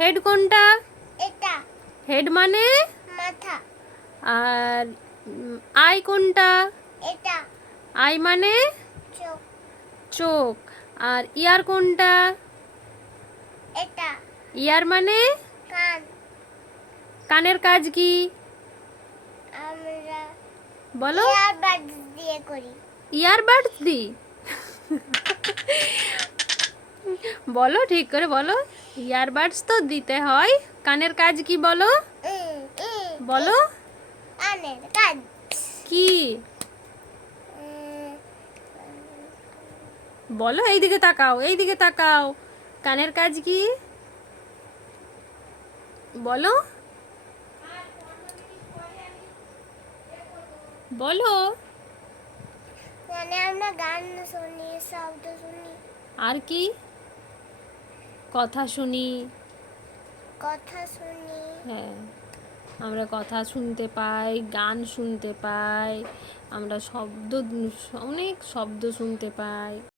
Head কোনটা? এটা। Head মানে মাথা। আর আই কোনটা? এটা। আই মানে চোখ। চোখ। আর ইয়ার কোনটা? এটা। ইয়ার মানে কান। কানের কাজ কি? আমরা বলো। ইয়ারবাডস দিয়ে করি। ইয়ারবাডস দি? বলো ঠিক করে বলো। ইয়ারবাডস তো দিতে হয়, কানের কাজ কি বলো? বলো। কানের কাজ কি বলো? এইদিকে তাকাও, এইদিকে তাকাও। কানের কাজ কি বলো? বলো। মানে আমরা গান শুনি, শব্দ শুনি। আর কি? কথা শুনি। কথা শুনি। হ্যাঁ, আমরা কথা শুনতে পাই, গান শুনতে পাই, আমরা শব্দ, অনেক শব্দ শুনতে পাই।